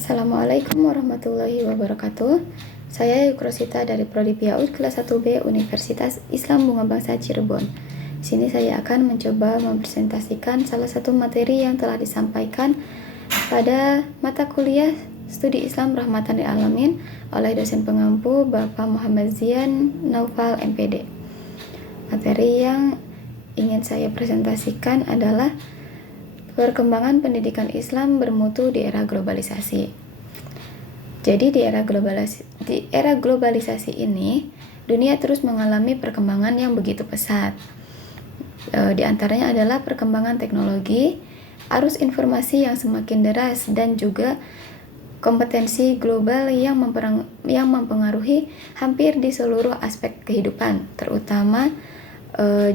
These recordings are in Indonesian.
Assalamualaikum warahmatullahi wabarakatuh. Saya Yukrosita dari Prodi PAUD kelas 1B Universitas Islam Bunga Bangsa Cirebon. Di sini saya akan mencoba mempresentasikan salah satu materi yang telah disampaikan pada mata kuliah Studi Islam Rahmatan lil Alamin oleh dosen pengampu Bapak Muhammad Zian Naufal MPD. Materi yang ingin saya presentasikan adalah perkembangan pendidikan Islam bermutu di era globalisasi. Jadi di era globalisasi ini, dunia terus mengalami perkembangan yang begitu pesat. Di antaranya adalah perkembangan teknologi, arus informasi yang semakin deras, dan juga kompetensi global yang mempengaruhi hampir di seluruh aspek kehidupan, terutama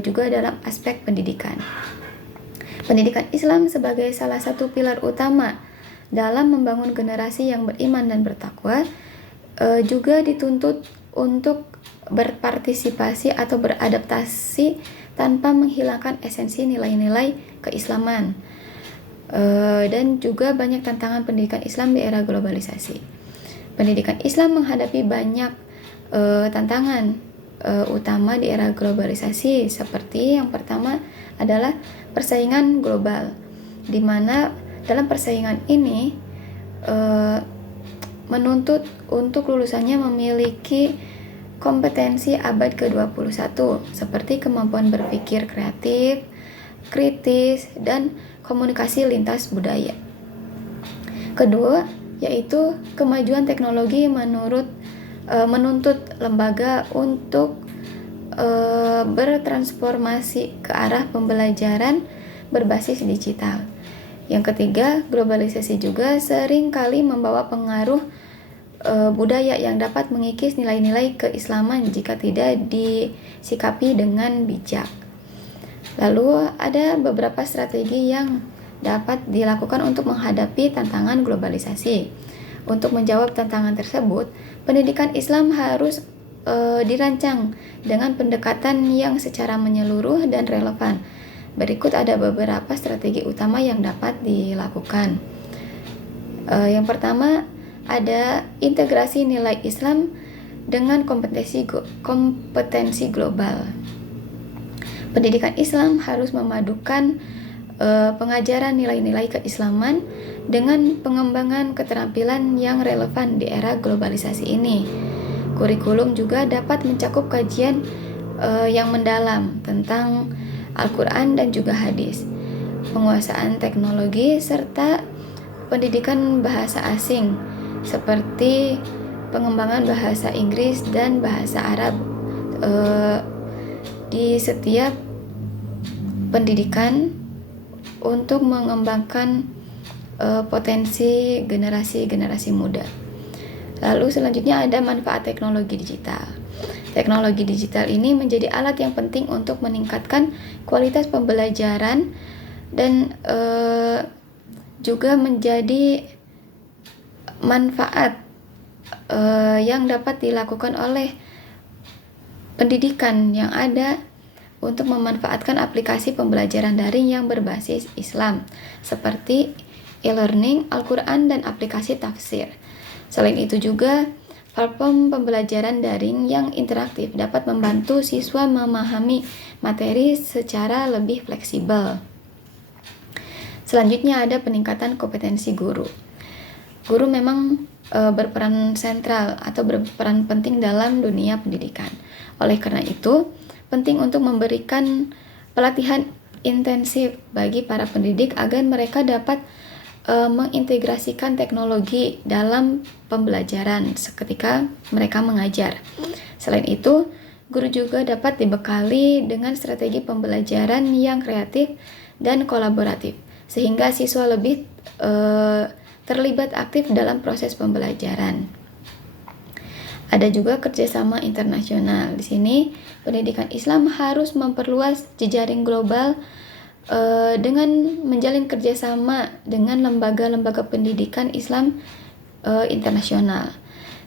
juga dalam aspek pendidikan. Pendidikan Islam sebagai salah satu pilar utama dalam membangun generasi yang beriman dan bertakwa juga dituntut untuk berpartisipasi atau beradaptasi tanpa menghilangkan esensi nilai-nilai keislaman. Dan juga banyak tantangan pendidikan Islam di era globalisasi. Pendidikan Islam menghadapi banyak tantangan utama di era globalisasi, seperti yang pertama adalah persaingan global, di mana dalam persaingan ini menuntut untuk lulusannya memiliki kompetensi abad ke-21 seperti kemampuan berpikir kreatif, kritis, dan komunikasi lintas budaya. Kedua, yaitu kemajuan teknologi menuntut lembaga untuk bertransformasi ke arah pembelajaran berbasis digital. Yang ketiga, globalisasi juga sering kali membawa pengaruh budaya yang dapat mengikis nilai-nilai keislaman jika tidak disikapi dengan bijak. Lalu ada beberapa strategi yang dapat dilakukan untuk menghadapi tantangan globalisasi. Untuk menjawab tantangan tersebut, pendidikan Islam harus dirancang dengan pendekatan yang secara menyeluruh dan relevan. Berikut ada beberapa strategi utama yang dapat dilakukan. Yang pertama, ada integrasi nilai Islam dengan kompetensi global. Pendidikan Islam harus memadukan pengajaran nilai-nilai keislaman dengan pengembangan keterampilan yang relevan di era globalisasi ini. Kurikulum juga dapat mencakup kajian yang mendalam tentang Al-Quran dan juga hadis, penguasaan teknologi, serta pendidikan bahasa asing seperti pengembangan bahasa Inggris dan bahasa Arab di setiap pendidikan untuk mengembangkan potensi generasi muda. Lalu selanjutnya ada manfaat teknologi digital. Teknologi digital ini menjadi alat yang penting untuk meningkatkan kualitas pembelajaran dan juga menjadi manfaat yang dapat dilakukan oleh pendidikan yang ada untuk memanfaatkan aplikasi pembelajaran daring yang berbasis Islam seperti e-learning, Al-Quran, dan aplikasi tafsir. Selain itu juga, platform pembelajaran daring yang interaktif dapat membantu siswa memahami materi secara lebih fleksibel. Selanjutnya ada peningkatan kompetensi guru. Guru memang berperan sentral atau berperan penting dalam dunia pendidikan. Oleh karena itu, penting untuk memberikan pelatihan intensif bagi para pendidik agar mereka dapat mengintegrasikan teknologi dalam pembelajaran seketika mereka mengajar. Selain itu, guru juga dapat dibekali dengan strategi pembelajaran yang kreatif dan kolaboratif, sehingga siswa lebih terlibat aktif dalam proses pembelajaran. Ada juga kerjasama internasional. Di sini, pendidikan Islam harus memperluas jejaring global dengan menjalin kerjasama dengan lembaga-lembaga pendidikan Islam internasional.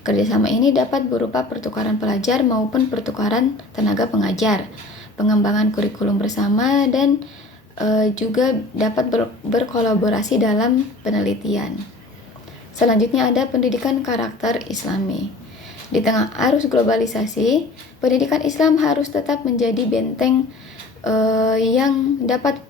Kerjasama ini dapat berupa pertukaran pelajar maupun pertukaran tenaga pengajar, pengembangan kurikulum bersama, dan juga dapat berkolaborasi dalam penelitian. Selanjutnya ada pendidikan karakter Islami. Di tengah arus globalisasi, pendidikan Islam harus tetap menjadi benteng yang dapat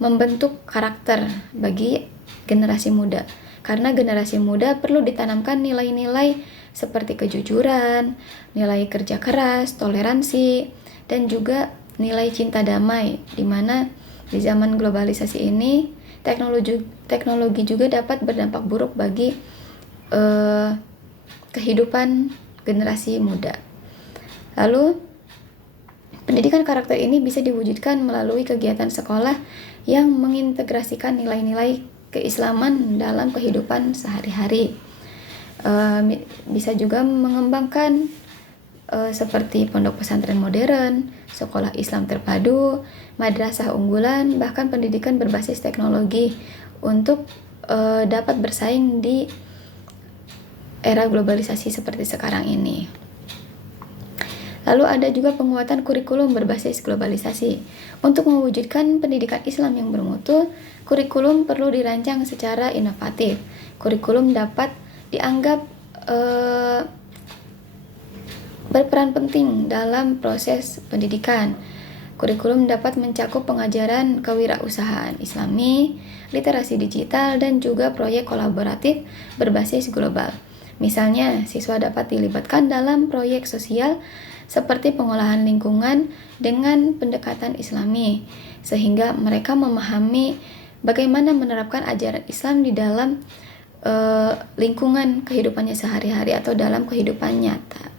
membentuk karakter bagi generasi muda. Karena generasi muda perlu ditanamkan nilai-nilai seperti kejujuran, nilai kerja keras, toleransi, dan juga nilai cinta damai, di mana di zaman globalisasi ini teknologi juga dapat berdampak buruk bagi kehidupan generasi muda. Lalu, pendidikan karakter ini bisa diwujudkan melalui kegiatan sekolah yang mengintegrasikan nilai-nilai keislaman dalam kehidupan sehari-hari. Bisa juga mengembangkan seperti pondok pesantren modern, sekolah Islam terpadu, madrasah unggulan, bahkan pendidikan berbasis teknologi untuk dapat bersaing di era globalisasi seperti sekarang ini. Lalu ada juga penguatan kurikulum berbasis globalisasi. Untuk mewujudkan pendidikan Islam yang bermutu, kurikulum perlu dirancang secara inovatif. Kurikulum dapat dianggap berperan penting dalam proses pendidikan. Kurikulum dapat mencakup pengajaran kewirausahaan Islami, literasi digital, dan juga proyek kolaboratif berbasis global. Misalnya, siswa dapat dilibatkan dalam proyek sosial seperti pengolahan lingkungan dengan pendekatan Islami, sehingga mereka memahami bagaimana menerapkan ajaran Islam di dalam lingkungan kehidupannya sehari-hari atau dalam kehidupan nyata.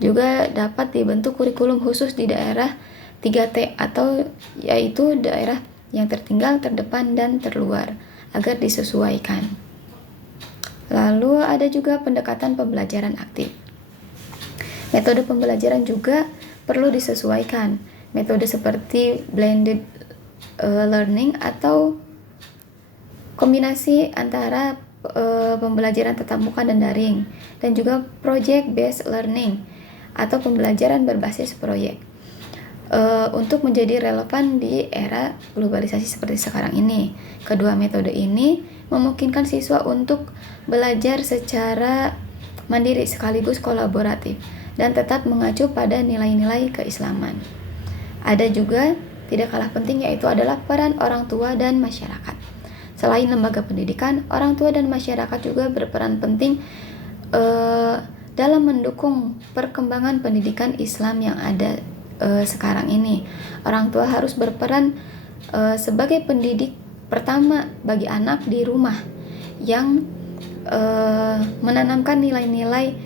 Juga dapat dibentuk kurikulum khusus di daerah 3T atau yaitu daerah yang tertinggal, terdepan, dan terluar agar disesuaikan. Lalu ada juga pendekatan pembelajaran aktif. Metode pembelajaran juga perlu disesuaikan. Metode seperti blended learning atau kombinasi antara pembelajaran tatap muka dan daring, dan juga project based learning atau pembelajaran berbasis proyek untuk menjadi relevan di era globalisasi seperti sekarang ini. Kedua metode ini memungkinkan siswa untuk belajar secara mandiri sekaligus kolaboratif dan tetap mengacu pada nilai-nilai keislaman. Ada juga tidak kalah penting, yaitu adalah peran orang tua dan masyarakat. Selain lembaga pendidikan, orang tua dan masyarakat juga berperan penting dalam mendukung perkembangan pendidikan Islam yang ada sekarang ini. Orang tua harus berperan sebagai pendidik pertama bagi anak di rumah yang menanamkan nilai-nilai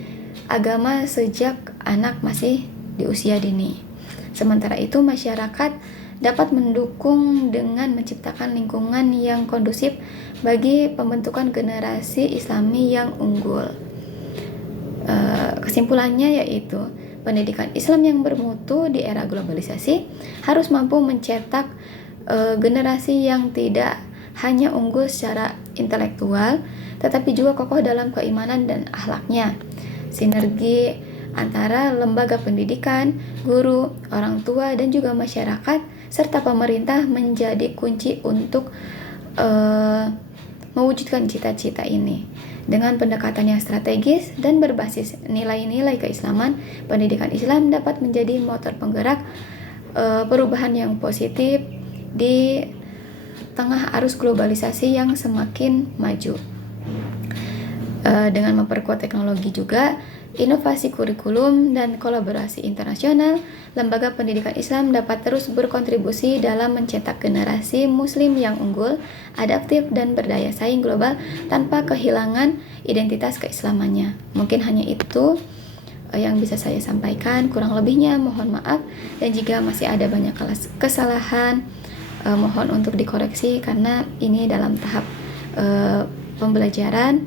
agama sejak anak masih di usia dini. Sementara itu, masyarakat dapat mendukung dengan menciptakan lingkungan yang kondusif bagi pembentukan generasi Islami yang unggul. Kesimpulannya yaitu pendidikan Islam yang bermutu di era globalisasi harus mampu mencetak generasi yang tidak hanya unggul secara intelektual, tetapi juga kokoh dalam keimanan dan akhlaknya. Sinergi antara lembaga pendidikan, guru, orang tua, dan juga masyarakat serta pemerintah menjadi kunci untuk mewujudkan cita-cita ini. Dengan pendekatan yang strategis dan berbasis nilai-nilai keislaman, pendidikan Islam dapat menjadi motor penggerak perubahan yang positif di tengah arus globalisasi yang semakin maju. Dengan memperkuat teknologi juga, inovasi kurikulum, dan kolaborasi internasional, lembaga pendidikan Islam dapat terus berkontribusi dalam mencetak generasi muslim yang unggul, adaptif, dan berdaya saing global tanpa kehilangan identitas keislamannya. Mungkin hanya itu yang bisa saya sampaikan, kurang lebihnya mohon maaf, dan jika masih ada banyak kesalahan, mohon untuk dikoreksi karena ini dalam tahap pembelajaran.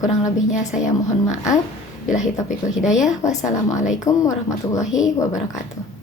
Kurang lebihnya saya mohon maaf. Billahi taufiq wal hidayah. Wassalamualaikum warahmatullahi wabarakatuh.